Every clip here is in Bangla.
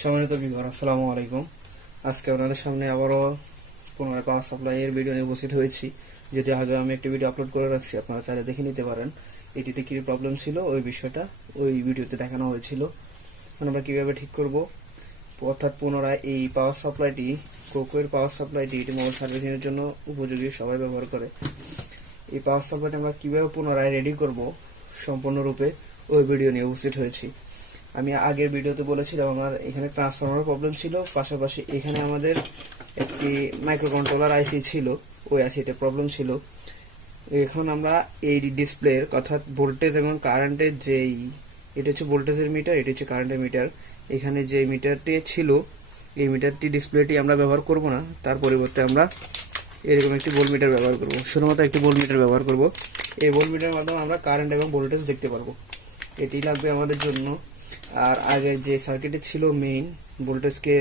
সম্মানিত ভিউয়ার, আসসালামু আলাইকুম। আজকে আপনাদের সামনে আবারও পুনরায় পাওয়ার সাপ্লাইয়ের ভিডিও নিয়ে উপস্থিত হয়েছি। যদি আগে আমি একটি ভিডিও আপলোড করে রাখছি, আপনারা চাইলে দেখে নিতে পারেন। এটিতে কী প্রবলেম ছিল ওই বিষয়টা ওই ভিডিওতে দেখানো হয়েছিল। আমরা কীভাবে ঠিক করব, অর্থাৎ পুনরায় এই পাওয়ার সাপ্লাইটি, কোকোর পাওয়ার সাপ্লাইটি, এটি মোবাইল সার্ভিসিংয়ের জন্য উপযোগী, সবাই ব্যবহার করে। এই পাওয়ার সাপ্লাইটি আমরা কীভাবে পুনরায় রেডি করব সম্পূর্ণরূপে ওই ভিডিও নিয়ে উপস্থিত হয়েছি। আমি আগের ভিডিওতে বলেছিলাম আমার এখানে ট্রান্সফরমার প্রবলেম ছিল, পাশাপাশি এখানে আমাদের একটি মাইক্রোকন্ট্রোলার আইসি ছিল, ওই আইসিতে প্রবলেম ছিল। এখন আমরা এই ডিসপ্লের অর্থাৎ ভোল্টেজ এবং কারেন্টের যেই, এটা হচ্ছে ভোল্টেজের মিটার, এটা হচ্ছে কারেন্টের মিটার। এখানে যে মিটারটি ছিল এই মিটারটি ডিসপ্লেটি আমরা ব্যবহার করব না, তার পরিবর্তে আমরা এরকম একটি ভোল্ট মিটার ব্যবহার করব। শুধুমাত্র একটি ভোল্ট মিটার ব্যবহার করব। এই ভোল্ট মিটারের মাধ্যমে আমরা কারেন্ট এবং ভোল্টেজ দেখতে পারবো। এটি লাগবে আমাদের জন্য। আর আগে যে সার্কিটে ছিল মেইন ভোল্টেজকে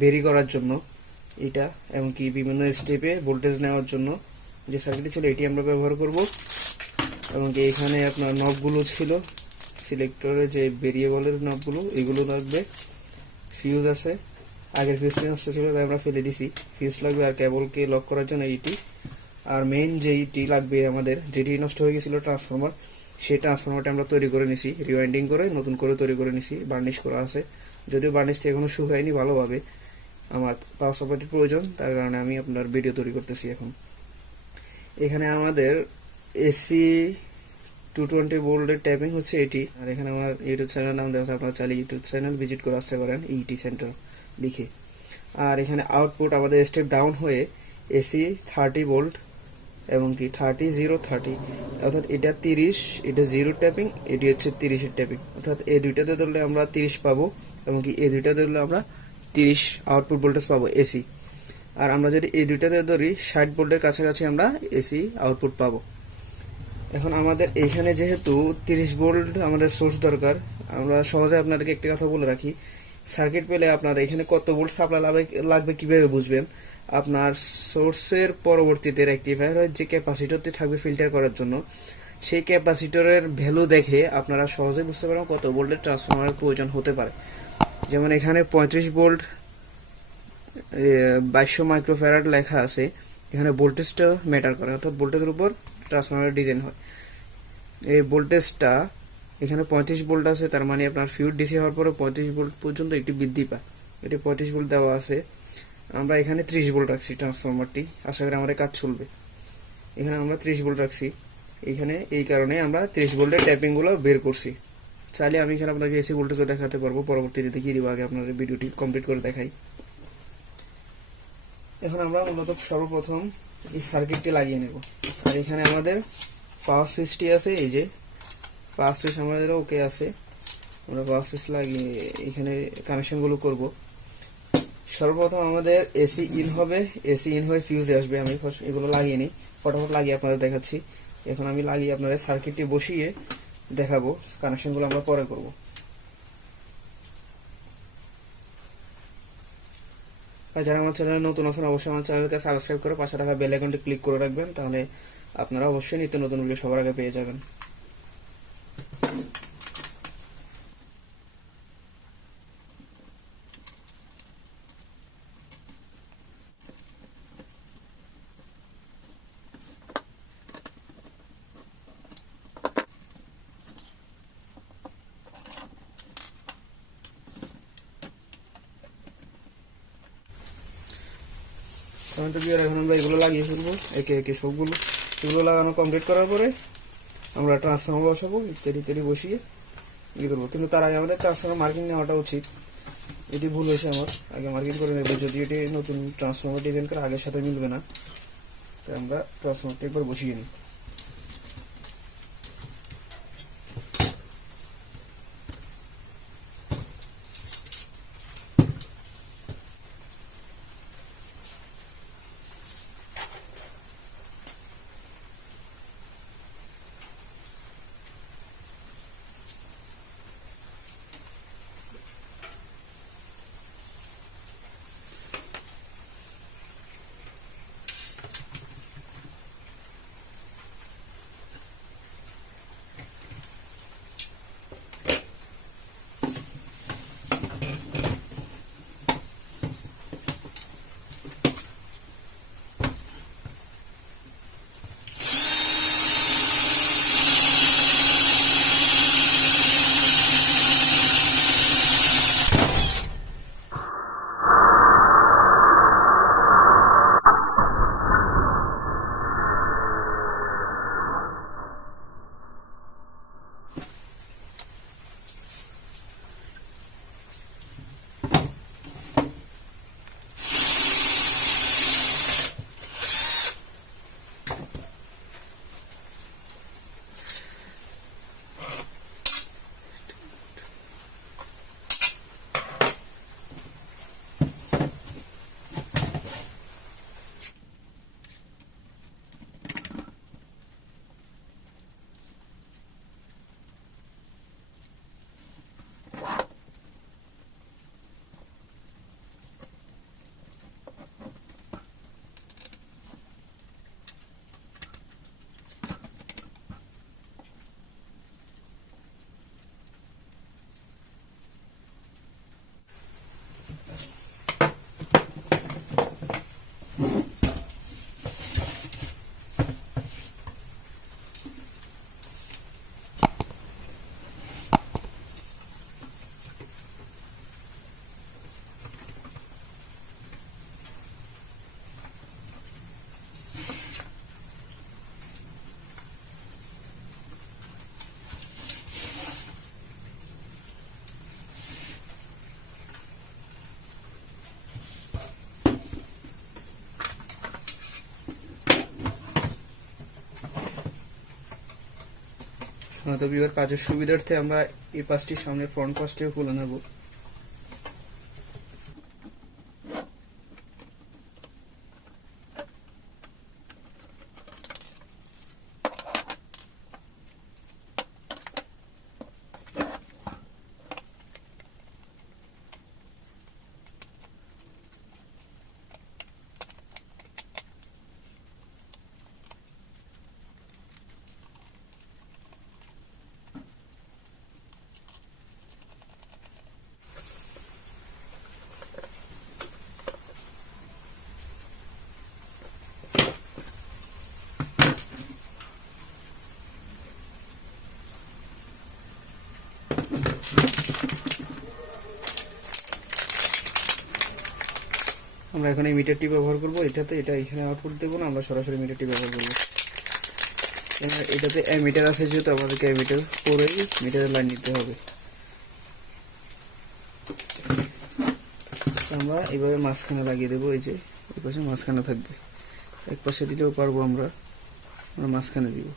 ভেরি করার জন্য এটা, এমনকি বিভিন্ন স্টেপে ভোল্টেজ নেওয়ার জন্য যে সার্কিটে ছিল এটি আমরা ব্যবহার করব। এবং এখানে আপনার নবগুলো ছিল, সিলেক্টরের যে ভেরিয়েবলের নবগুলো, এগুলো লাগবে। ফিউজ আছে, আগের ফিউজটি নষ্ট ছিল তাই আমরা ফেলে দিছি। ফিউজ লাগবে আর কেবলকে লক করার জন্য এইটি। আর মেইন যেইটি লাগবে আমাদের, যেটি নষ্ট হয়ে গেছিল ট্রান্সফরমার, সেই ট্রান্সফরমারটা আমরা তৈরি করে নিছি, রিওয়াইন্ডিং করে নতুন করে তৈরি করে নিছি, বার্নিশ করা আছে। যদিও বার্নিশটা এখনো শুকায়নি ভালোভাবে, আমার পাওয়ার সাপ্লাইটির প্রয়োজন, তার কারণে আমি আপনার ভিডিও তৈরি করতেছি এখন। এখানে আমাদের এসি 220 ভোল্টের ট্যাপিং হচ্ছে এটি। আর এখানে আমার ইউটিউব চ্যানেল নাম দেওয়া আছে, আপনারা চাইলে ইউটিউব চ্যানেল ভিজিট করে আসতে পারেন ইটি সেন্টার লিখে। আর এখানে আউটপুট আমাদের স্টেপ ডাউন হয়ে এসি 30 ভোল্ট এবং কি 30 অর্থাৎ এটা 30, এটা 0 ট্যাপিং, এটি হচ্ছে 30-এর ট্যাপিং। অর্থাৎ এই দুইটাতে ধরলে আমরা 30 পাবো এবং কি এই দুইটাতে ধরলে আমরা 30 আউটপুট ভোল্টেজ পাবো এসি। আর আমরা যদি এই দুইটাতে ধরি 60 ভোল্টের কাছাকাছি আমরা এসি আউটপুট পাবো। এখন আমাদের এখানে যেহেতু 30 ভোল্ট আমাদের সোর্স দরকার, আমরা সহজে আপনাদেরকে একটি কথা বলে রাখি, সার্কিট পেলে আপনার এখানে কত ভোল্ট সাপ্লাই লাগবে কিভাবে বুঝবেন। আপনার সোর্সের পরবর্তীতে রেকটিফায়ার হয় যে ক্যাপাসিটরটি থাকবে ফিল্টার করার জন্য, সেই ক্যাপাসিটরের ভ্যালু দেখে আপনারা সহজে বুঝতে পারেন কত ভোল্টের ট্রান্সফরমারের প্রয়োজন হতে পারে। যেমন এখানে 35 ভোল্ট 2200 মাইক্রোফ্যারাড লেখা আছে, এখানে ভোল্টেজটা ম্যাটার করে, অর্থাৎ ভোল্টেজের উপর ট্রান্সফরমারের ডিজাইন হয়। এই ভোল্টেজটা এখানে 35 ভোল্ট আছে, তার মানে আপনার ফিউজ ডিসি হওয়ার পরে 35 ভোল্ট পর্যন্ত একটি বৃদ্ধি পায়। এটি 35 ভোল্ট দেওয়া আছে, আমরা এখানে 30 ভোল্ট রাখছি ট্রান্সফরমারটি, আশা করি আমাদের কাজ চলবে। এখানে আমরা 30 ভোল্ট রাখছি, এখানে এই কারণে আমরা 30 ভোল্টের ট্যাপিংগুলো বের করছি। চাইলে আমি এখানে আপনাকে এসি ভোল্টেজও দেখাতে পারবো, পরবর্তীতে দেখিয়ে দিব, আগে আপনার ভিডিওটি কমপ্লিট করে দেখাই। এখন আমরা মূলত সর্বপ্রথম এই সার্কিটটি লাগিয়ে নেব। আর এখানে আমাদের পাওয়ার সুইচটি আছে, এই যে পাওয়ার সুইচ আমাদের ওকে আছে, আমরা পাওয়ার সুইচ লাগিয়ে এখানে কানেকশনগুলো করব। সর্বপ্রথম আমাদের এসি ইন হবে, এসি ইন হয়ে ফিউজে আসবে। আমি এগুলো লাগিয়ে নিই, ফটাফট লাগিয়ে আপনাদের দেখাচ্ছি। এখন আমি লাগিয়ে আপনাদের সার্কিটটি বসিয়ে দেখাবো, কানেকশনগুলো আমরা পরে করব। আর যারা আমার চ্যানেলে নতুন আছেন অবশ্যই আমার চ্যানেলকে সাবস্ক্রাইব করে পাশে থাকা বেল আইকনটি ক্লিক করে রাখবেন, তাহলে আপনারা অবশ্যই নিত্য নতুন ভিডিও সবার আগে পেয়ে যাবেন। এখন আমরা এগুলো লাগিয়ে ফেলবো একে একে সবগুলো। এগুলো লাগানো কমপ্লিট করার পরে আমরা ট্রান্সফরমার বসাবো, ইত্যাদি বসিয়ে ইয়ে করবো। কিন্তু তার আগে আমাদের ট্রান্সফরমার মার্কিং নেওয়াটা উচিত, এটি ভুল হয়েছে আমার, আগে মার্কিং করে নেবো। যদি এটি নতুন ট্রান্সফরমার ডিজাইন করে আগের সাথে মিলবে না, তাই আমরা ট্রান্সফরমারটা একবার বসিয়ে নিই। তো ভিউয়ার কাজের সুবিধার্থে আমরা এই পাশটি সামনে ফ্রন্ট পাশটিও খুলে নেব। আমরা এখন এই মিটারটি ব্যবহার করব, এটাতে এটা এখানে আউটপুট দেবো না, আমরা সরাসরি মিটারটি ব্যবহার করব। এটাতে মিটার আছে যেহেতু আমাদেরকে মিটার পরেই মিটারের লাইন নিতে হবে। আমরা এইভাবে মাঝখানে লাগিয়ে দেবো, এই যে এই পাশে মাঝখানে থাকবে, এক পাশে দিলেও পারবো, আমরা মাঝখানে দিব।